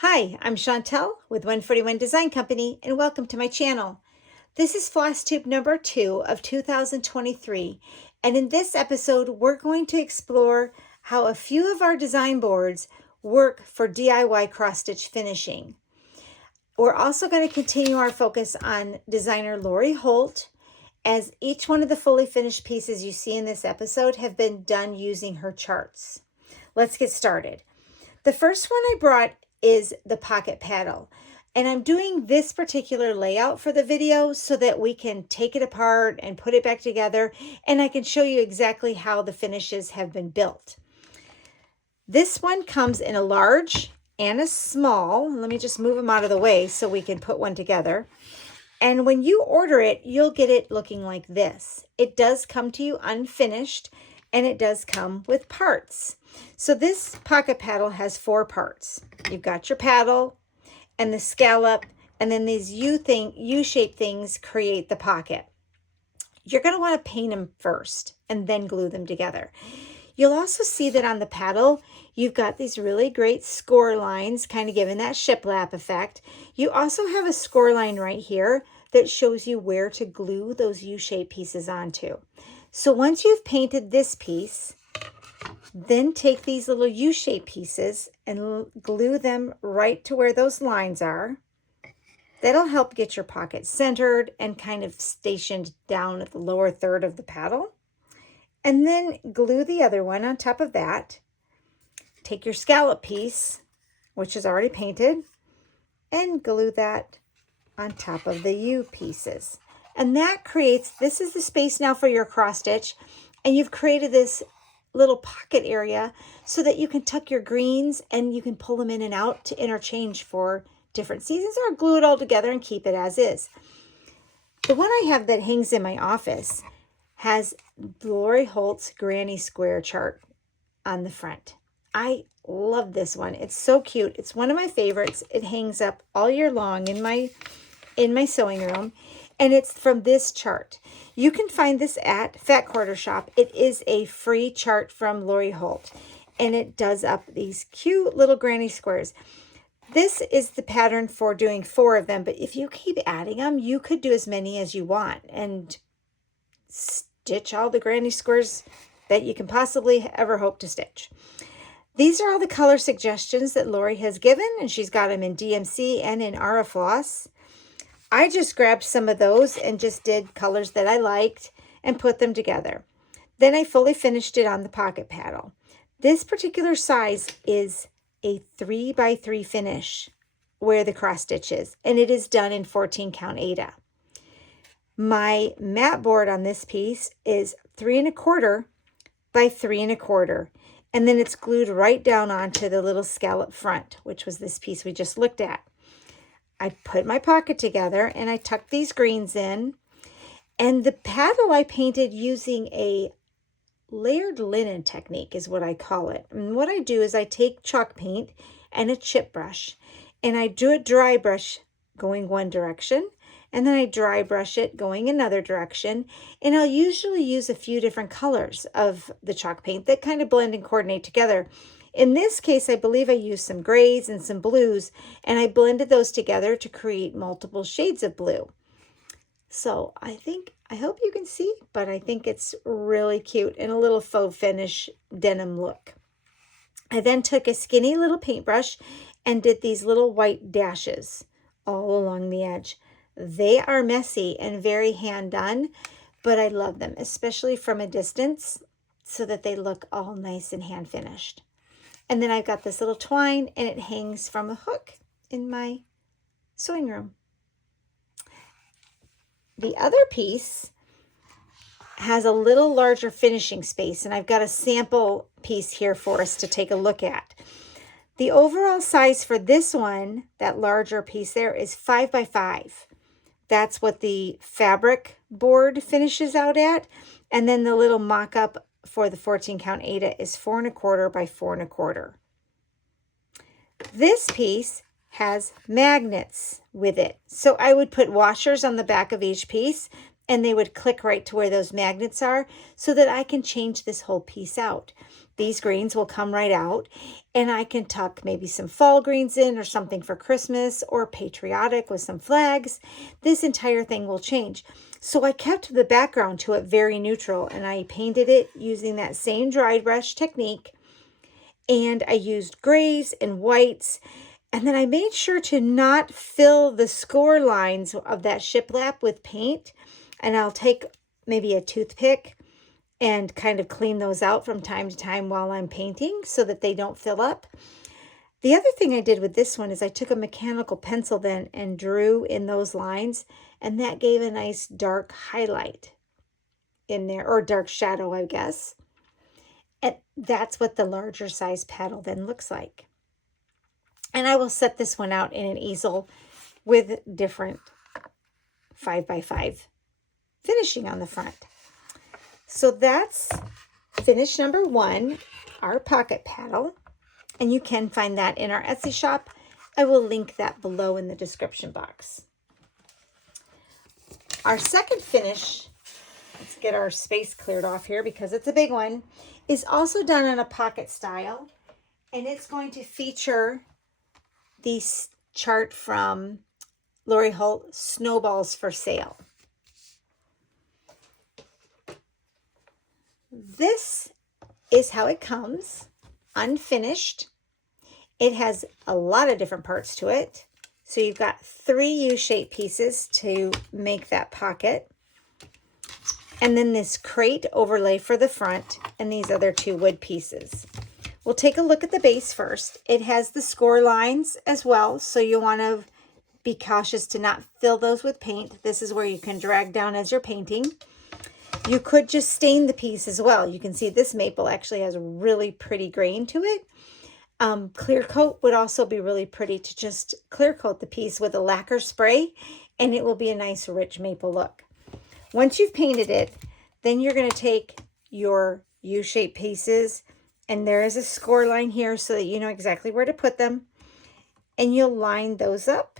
Hi, I'm Chantel with 141 Design Company and welcome to my channel. This is Flosstube number 2 of 2023, and in this episode we're going to explore how a few of our design boards work for DIY cross-stitch finishing. We're also going to continue our focus on designer Lori Holt, as each one of the fully finished pieces you see in this episode have been done using her charts. Let's get started. The first one I brought is the pocket paddle. And I'm doing this particular layout for the video so that we can take it apart and put it back together, and I can show you exactly how the finishes have been built. This one comes in a large and a small. Let me just move them out of the way so we can put one together. And when you order it, you'll get it looking like this. It does come to you unfinished, and it does come with parts. So this pocket paddle has 4 parts. You've got your paddle and the scallop, and then these U-shaped things create the pocket. You're going to want to paint them first and then glue them together. You'll also see that on the paddle, you've got these really great score lines, kind of giving that shiplap effect. You also have a score line right here that shows you where to glue those U-shaped pieces onto. So once you've painted this piece, then take these little U-shaped pieces and glue them right to where those lines are. That'll help get your pocket centered and kind of stationed down at the lower third of the paddle. And then glue the other one on top of that. Take your scallop piece, which is already painted, and glue that on top of the U pieces. And that creates, this is the space now for your cross stitch, and you've created this little pocket area so that you can tuck your greens and you can pull them in and out to interchange for different seasons, or glue it all together and keep it as is. The one I have that hangs in my office has Lori Holt's Granny Square chart on the front. I love this one. It's so cute. It's one of my favorites. It hangs up all year long in my sewing room, and it's from this chart. You can find this at Fat Quarter Shop. It is a free chart from Lori Holt, and it does up these cute little granny squares. This is the pattern for doing 4 of them, but if you keep adding them, you could do as many as you want and stitch all the granny squares that you can possibly ever hope to stitch. These are all the color suggestions that Lori has given, and she's got them in DMC and in Ara Floss. I just grabbed some of those and just did colors that I liked and put them together. Then I fully finished it on the pocket paddle. This particular size is a 3x3 finish where the cross stitch is, and it is done in 14 count Aida. My mat board on this piece is 3 1/4 by 3 1/4, and then it's glued right down onto the little scallop front, which was this piece we just looked at. I put my pocket together and I tucked these greens in, and the paddle I painted using a layered linen technique is what I call it. And what I do is I take chalk paint and a chip brush, and I do a dry brush going one direction, and then I dry brush it going another direction, and I'll usually use a few different colors of the chalk paint that kind of blend and coordinate together. In this case, I believe I used some grays and some blues, and I blended those together to create multiple shades of blue. So I hope you can see, but I think it's really cute in a little faux finish denim look. I then took a skinny little paintbrush and did these little white dashes all along the edge. They are messy and very hand done, but I love them, especially from a distance, so that they look all nice and hand finished. And then I've got this little twine, and it hangs from a hook in my sewing room. The other piece has a little larger finishing space, and I've got a sample piece here for us to take a look at. The overall size for this one, that larger piece there, is 5x5. That's what the fabric board finishes out at. And then the little mock-up for the 14 count Aida is 4 1/4 by 4 1/4. This piece has magnets with it. So I would put washers on the back of each piece, and they would click right to where those magnets are so that I can change this whole piece out. these greens will come right out, and I can tuck maybe some fall greens in or something for Christmas or patriotic with some flags. This entire thing will change. So I kept the background to it very neutral, and I painted it using that same dry brush technique, and I used grays and whites, and then I made sure to not fill the score lines of that shiplap with paint, and I'll take maybe a toothpick and kind of clean those out from time to time while I'm painting so that they don't fill up. The other thing I did with this one is I took a mechanical pencil then and drew in those lines, and that gave a nice dark highlight in there, or dark shadow, I guess. And that's what the larger size paddle then looks like. And I will set this one out in an easel with different 5x5 finishing on the front. So that's finish number 1, our pocket paddle. And you can find that in our Etsy shop. I will link that below in the description box. Our second finish, let's get our space cleared off here because it's a big one, is also done on a pocket style. And it's going to feature the chart from Lori Holt, Snowballs for Sale. This is how it comes, unfinished. It has a lot of different parts to it. So you've got 3 U-shaped pieces to make that pocket. And then this crate overlay for the front and these other 2 wood pieces. We'll take a look at the base first. It has the score lines as well, so you want to be cautious to not fill those with paint. This is where you can drag down as you're painting. You could just stain the piece as well. You can see this maple actually has a really pretty grain to it. Clear coat would also be really pretty to just clear coat the piece with a lacquer spray, and it will be a nice rich maple look. Once you've painted it, then you're going to take your U-shaped pieces, and there is a score line here so that you know exactly where to put them, and you'll line those up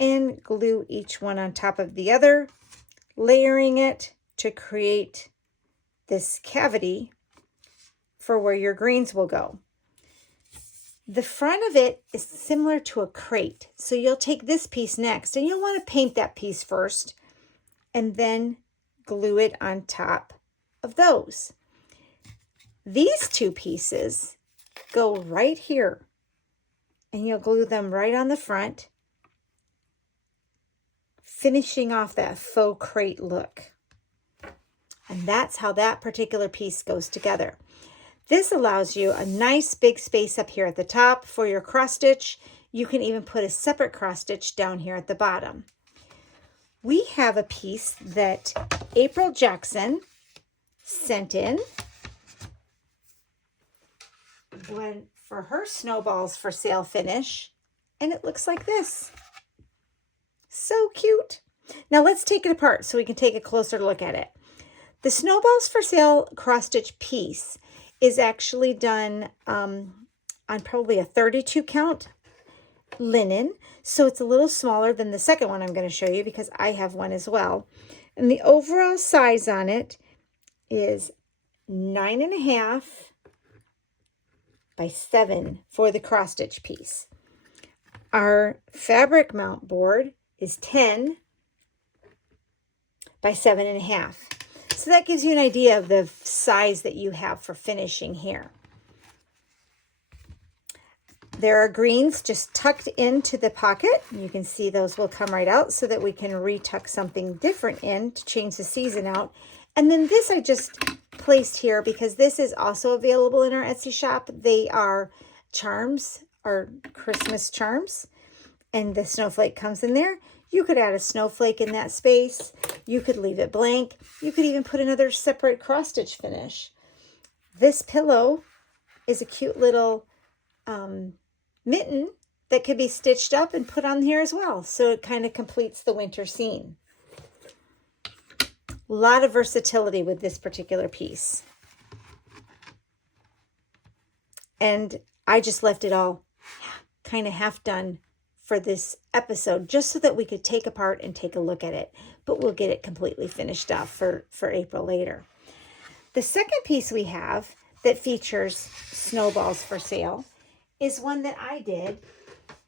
and glue each one on top of the other, layering it to create this cavity for where your greens will go. The front of it is similar to a crate. So you'll take this piece next, and you'll want to paint that piece first and then glue it on top of those. These 2 pieces go right here, and you'll glue them right on the front, finishing off that faux crate look. And that's how that particular piece goes together. This allows you a nice big space up here at the top for your cross stitch. You can even put a separate cross stitch down here at the bottom. We have a piece that April Jackson sent in for her Snowballs for Sale finish, and it looks like this. So cute. Now let's take it apart so we can take a closer look at it. The Snowballs for Sale cross stitch piece is actually done on probably a 32 count linen. So it's a little smaller than the second one I'm going to show you because I have one as well. And the overall size on it is 9.5 by 7 for the cross stitch piece. Our fabric mount board is 10 by 7.5. So that gives you an idea of the size that you have for finishing here. There are greens just tucked into the pocket. You can see those will come right out so that we can retuck something different in to change the season out. And then this I just placed here because this is also available in our Etsy shop. They are charms, or Christmas charms, and the snowflake comes in there. You could add a snowflake in that space. You could leave it blank. You could even put another separate cross stitch finish. This pillow is a cute little mitten that could be stitched up and put on here as well. So it kind of completes the winter scene. A lot of versatility with this particular piece. And I just left it all kind of half done for this episode just so that we could take apart and take a look at it, but we'll get it completely finished off for April later. The second piece we have, that features snowballs for sale is one that I did,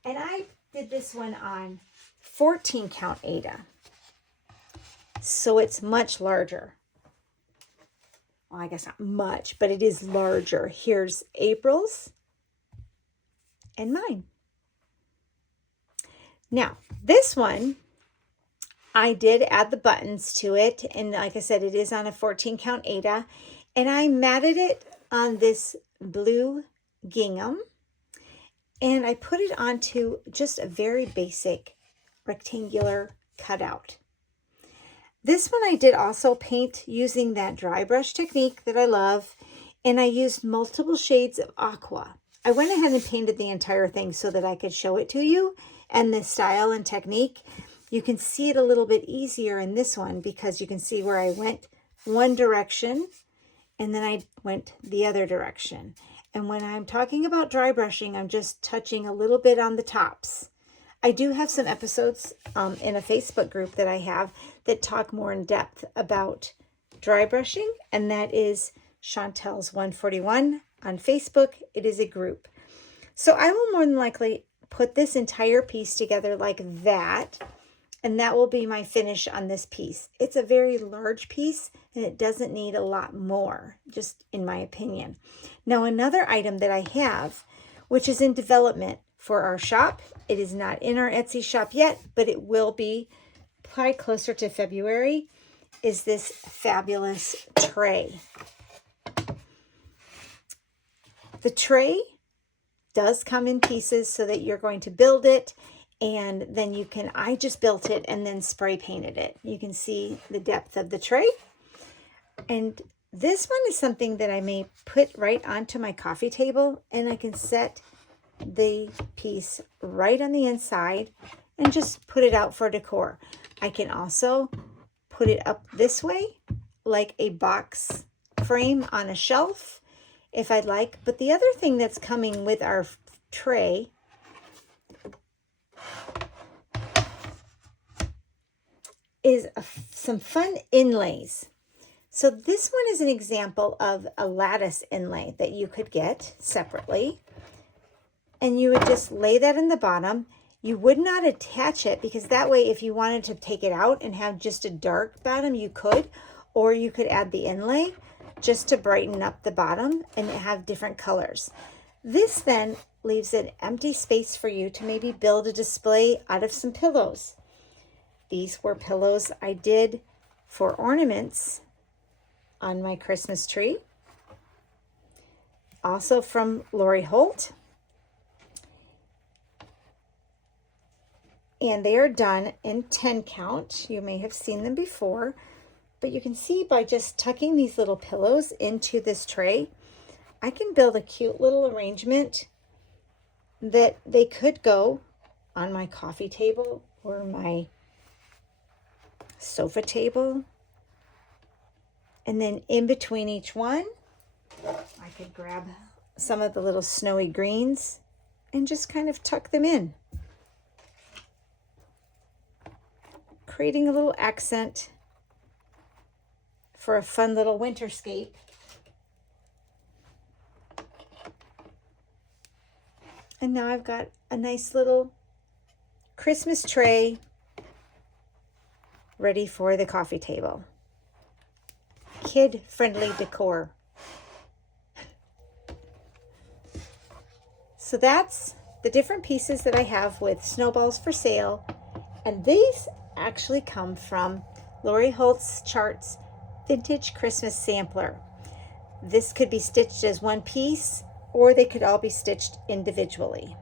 and I did this one on 14 count Aida. So it's much larger. Well, I guess not much, but it is larger. Here's April's and mine. Now, this one, I did add the buttons to it. And like I said, it is on a 14 count Aida. And I matted it on this blue gingham. And I put it onto just a very basic rectangular cutout. This one I did also paint using that dry brush technique that I love. And I used multiple shades of aqua. I went ahead and painted the entire thing so that I could show it to you and the style and technique. You can see it a little bit easier in this one because you can see where I went one direction and then I went the other direction. And when I'm talking about dry brushing, I'm just touching a little bit on the tops. I do have some episodes in a Facebook group that I have that talk more in depth about dry brushing, and that is Chantel's 141 on Facebook. It is a group. So I will more than likely put this entire piece together like that, and that will be my finish on this piece. It's a very large piece, and it doesn't need a lot more, just in my opinion. Now, another item that I have, which is in development for our shop, it is not in our Etsy shop yet, but it will be probably closer to February, is this fabulous tray. The tray does come in pieces so that you're going to build it, and then you can, I just built it and then spray painted it. You can see the depth of the tray. And this one is something that I may put right onto my coffee table, and I can set the piece right on the inside and just put it out for decor. I can also put it up this way like a box frame on a shelf if I'd like. But the other thing that's coming with our tray is some fun inlays. So this one is an example of a lattice inlay that you could get separately. And you would just lay that in the bottom. You would not attach it because that way if you wanted to take it out and have just a dark bottom, you could. Or you could add the inlay just to brighten up the bottom and have different colors. This then leaves an empty space for you to maybe build a display out of some pillows. These were pillows I did for ornaments on my Christmas tree. Also from Lori Holt. And they are done in 10 count. You may have seen them before, but you can see by just tucking these little pillows into this tray, I can build a cute little arrangement that they could go on my coffee table or my sofa table. And then in between each one, I could grab some of the little snowy greens and just kind of tuck them in, creating a little accent for a fun little winterscape. And now I've got a nice little Christmas tray ready for the coffee table. Kid-friendly decor. So that's the different pieces that I have with Snowballs for sale. And these actually come from Lori Holt's Charts Vintage Christmas Sampler. This could be stitched as one piece, or they could all be stitched individually.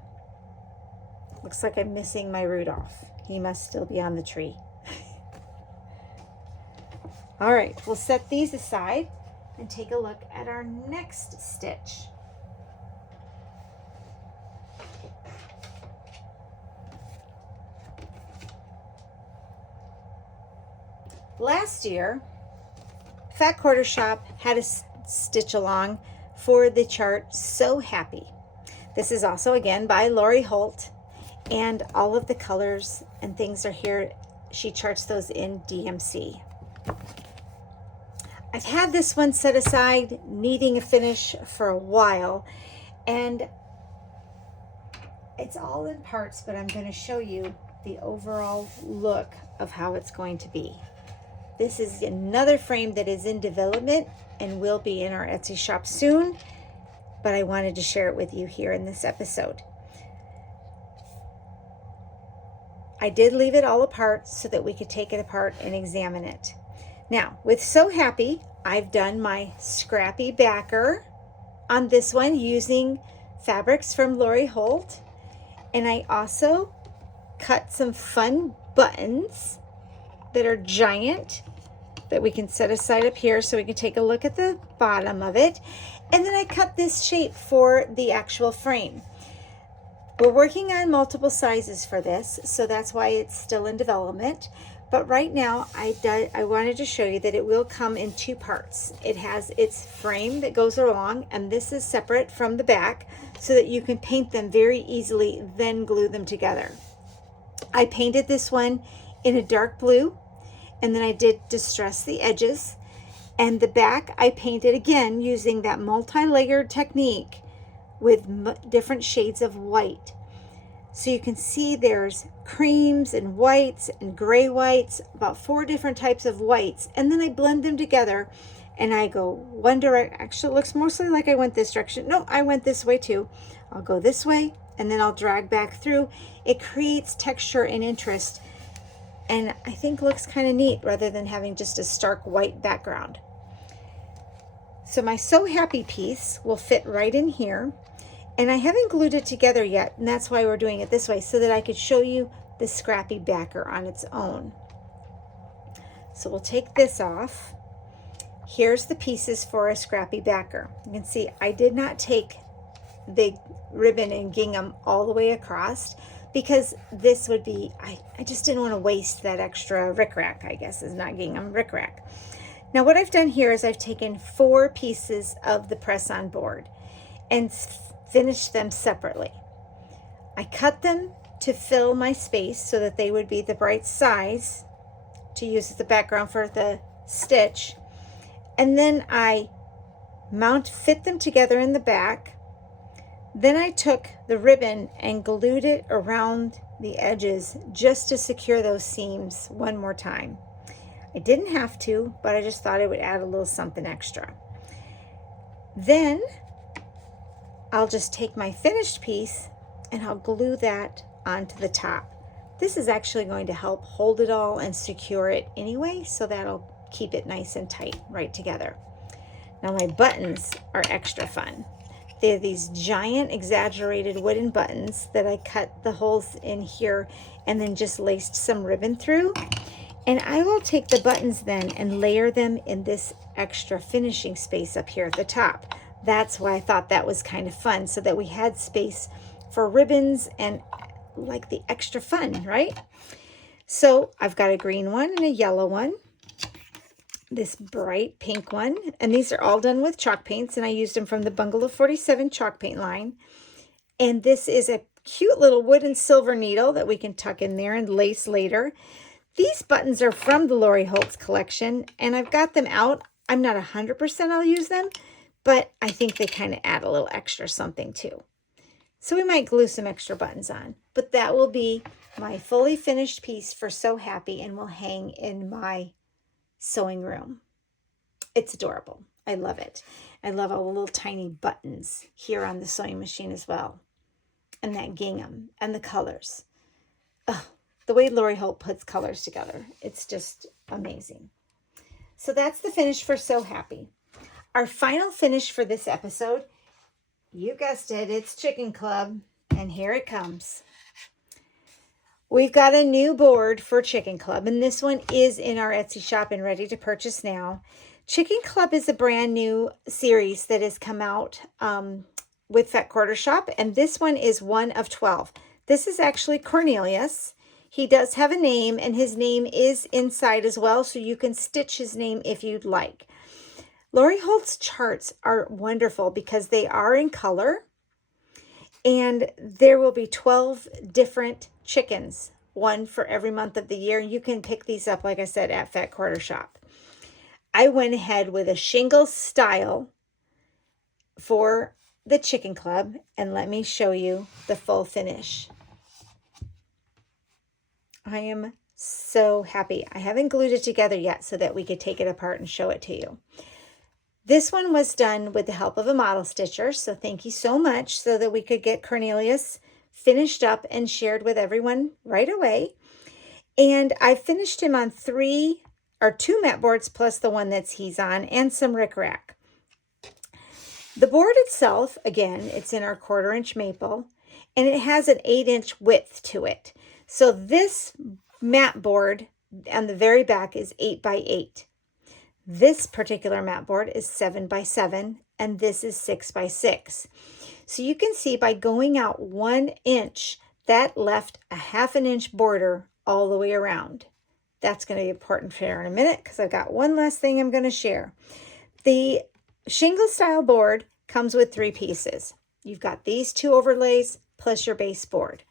Looks like I'm missing my Rudolph. He must still be on the tree. All right, we'll set these aside and take a look at our next stitch. Last year, Fat Quarter Shop had a stitch along for the chart So Happy. This is also again by Lori Holt, and all of the colors and things are here. She charts those in DMC. I've had this one set aside, needing a finish for a while, and it's all in parts, but I'm going to show you the overall look of how it's going to be. This is another frame that is in development and will be in our Etsy shop soon, but I wanted to share it with you here in this episode. I did leave it all apart so that we could take it apart and examine it. Now, with So Happy, I've done my scrappy backer on this one using fabrics from Holt, and I also cut some fun buttons that are giant that we can set aside up here so we can take a look at the bottom of it. And then I cut this shape for the actual frame. We're working on multiple sizes for this, so that's why it's still in development. But right now, I wanted to show you that it will come in two parts. It has its frame that goes along, and this is separate from the back so that you can paint them very easily, then glue them together. I painted this one in a dark blue, and then I did distress the edges. And the back I painted again using that multi-layered technique with different shades of white. So you can see there's creams and whites and gray whites, about 4 different types of whites. And then I blend them together and I go one direction. Actually, it looks mostly like I went this direction. No, I went this way too. I'll go this way and then I'll drag back through. It creates texture and interest, and I think looks kind of neat rather than having just a stark white background. So my So Happy piece will fit right in here. And I haven't glued it together yet, and that's why we're doing it this way, so that I could show you the scrappy backer on its own. So we'll take this off. Here's the pieces for a scrappy backer. You can see I did not take the ribbon and gingham all the way across because this would be, I just didn't want to waste that extra rickrack, I guess is not gingham, rickrack. Now what I've done here is I've taken 4 pieces of the press-on board and finished them separately. I cut them to fill my space so that they would be the right size to use as the background for the stitch. And then I fit them together in the back. Then I took the ribbon and glued it around the edges just to secure those seams one more time. I didn't have to, but I just thought it would add a little something extra. Then I'll just take my finished piece and I'll glue that onto the top. This is actually going to help hold it all and secure it anyway, so that'll keep it nice and tight right together. Now my buttons are extra fun. They're these giant exaggerated wooden buttons that I cut the holes in here and then just laced some ribbon through. And I will take the buttons then and layer them in this extra finishing space up here at the top. That's why I thought that was kind of fun, so that we had space for ribbons and like the extra fun, right? So I've got a green one and a yellow one, this bright pink one, and these are all done with chalk paints, and I used them from the Bungalow 47 chalk paint line. And this is a cute little wood and silver needle that we can tuck in there and lace later. These buttons are from the Holt's collection, and I've got them out. I'm not 100% I'll use them, but I think they kind of add a little extra something too. So we might glue some extra buttons on, but that will be my fully finished piece for So Happy and will hang in my sewing room. It's adorable. I love it. I love all the little tiny buttons here on the sewing machine as well. And that gingham and the colors. Oh, the way Holt puts colors together, it's just amazing. So that's the finish for So Happy. Our final finish for this episode, you guessed it, it's Chicken Club, and here it comes. We've got a new board for Chicken Club, and this one is in our Etsy shop and ready to purchase now. Chicken Club is a brand new series that has come out with Fat Quarter Shop, and this one is one of 12. This is actually Cornelius. He does have a name, and his name is inside as well, so you can stitch his name if you'd like. Holt's charts are wonderful because they are in color, and there will be 12 different chickens, one for every month of the year. You can pick these up, like I said, at Fat Quarter Shop. I went ahead with a shingle style for the Chicken Club, and let me show you the full finish. I am so happy. I haven't glued it together yet so that we could take it apart and show it to you. This one was done with the help of a model stitcher, so thank you so much, so that we could get Cornelius finished up and shared with everyone right away. And I finished him on 2 mat boards plus the one he's on, and some rickrack. The board itself, again, it's in our 1/4" maple, and it has an 8" width to it. So this mat board on the very back is 8 by 8. This particular mat board is 7 by 7, and this is 6 by 6. So you can see by going out 1 inch, that left a 1/2 inch border all the way around. That's going to be important for in a minute, because I've got one last thing I'm going to share. The shingle style board comes with 3 pieces. You've got these 2 overlays plus your base board.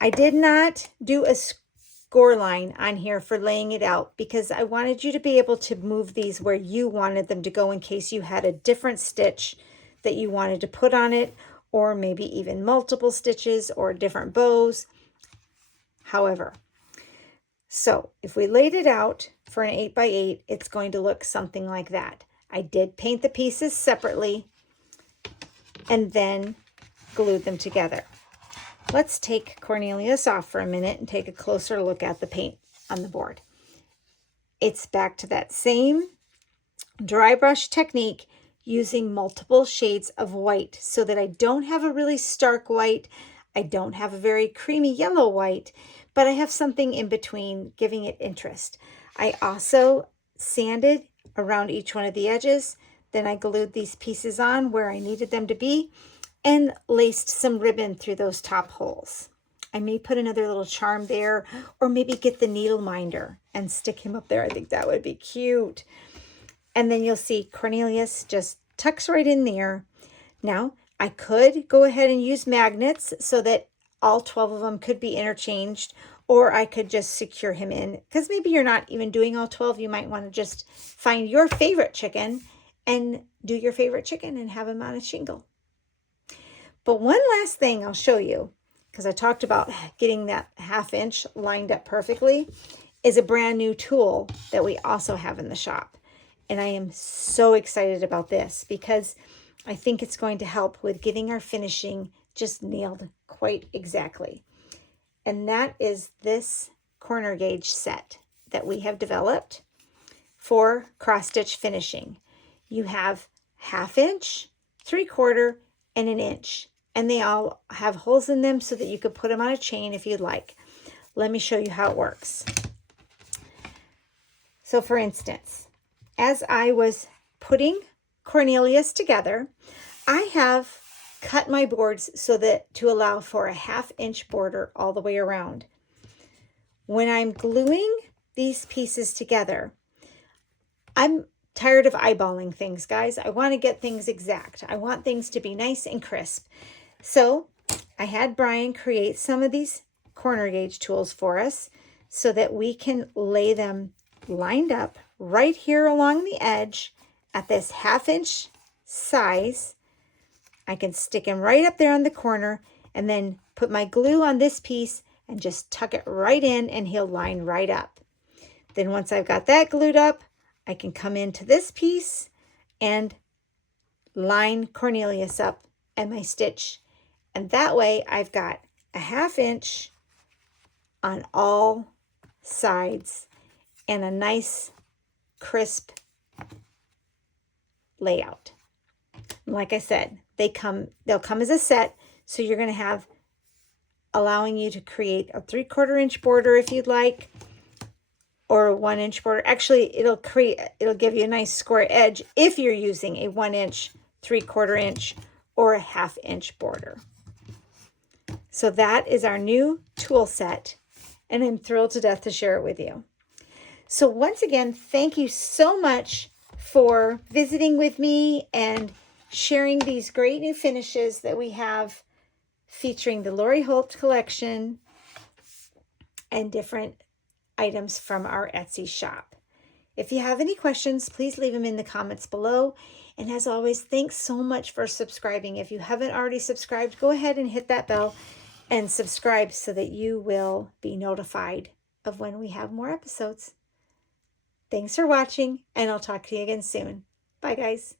I did not do a score line on here for laying it out, because I wanted you to be able to move these where you wanted them to go in case you had a different stitch that you wanted to put on it, or maybe even multiple stitches or different bows. However, so if we laid it out for an 8 by 8, it's going to look something like that. I did paint the pieces separately and then glued them together. Let's take Cornelius off for a minute and take a closer look at the paint on the board. It's back to that same dry brush technique, using multiple shades of white, so that I don't have a really stark white. I don't have a very creamy yellow white, but I have something in between, giving it interest. I also sanded around each one of the edges. Then I glued these pieces on where I needed them to be, and laced some ribbon through those top holes. I may put another little charm there, or maybe get the needle minder and stick him up there. I think that would be cute. And then you'll see Cornelius just tucks right in there. Now, I could go ahead and use magnets so that all 12 of them could be interchanged, or I could just secure him in, because maybe you're not even doing all 12. You might want to just find your favorite chicken and do your favorite chicken and have him on a shingle. But one last thing I'll show you, because I talked about getting that 1/2 inch lined up perfectly, is a brand new tool that we also have in the shop. And I am so excited about this, because I think it's going to help with getting our finishing just nailed quite exactly. And that is this corner gauge set that we have developed for cross stitch finishing. You have 1/2 inch, 3/4, and 1 inch. And they all have holes in them so that you could put them on a chain if you'd like. Let me show you how it works. So for instance, as I was putting Cornelius together, I have cut my boards so that to allow for a 1/2 inch border all the way around. When I'm gluing these pieces together, I'm tired of eyeballing things, guys. I want to get things exact. I want things to be nice and crisp. So I had Brian create some of these corner gauge tools for us so that we can lay them lined up right here along the edge at this 1/2 inch size. I can stick him right up there on the corner and then put my glue on this piece and just tuck it right in, and he'll line right up. Then once I've got that glued up, I can come into this piece and line Cornelius up and my stitch. And that way I've got a 1/2 inch on all sides and a nice crisp layout. Like I said, they'll come as a set, so you're going to have allowing you to create a 3/4 inch border if you'd like, or a 1 inch border. Actually, it'll give you a nice square edge if you're using a 1 inch, 3/4 inch, or a 1/2 inch border. So that is our new tool set, and I'm thrilled to death to share it with you. So once again, thank you so much for visiting with me and sharing these great new finishes that we have featuring the Lori Holt collection and different items from our Etsy shop. If you have any questions, please leave them in the comments below. And as always, thanks so much for subscribing. If you haven't already subscribed, go ahead and hit that bell and subscribe so that you will be notified of when we have more episodes. Thanks for watching, and I'll talk to you again soon. Bye, guys.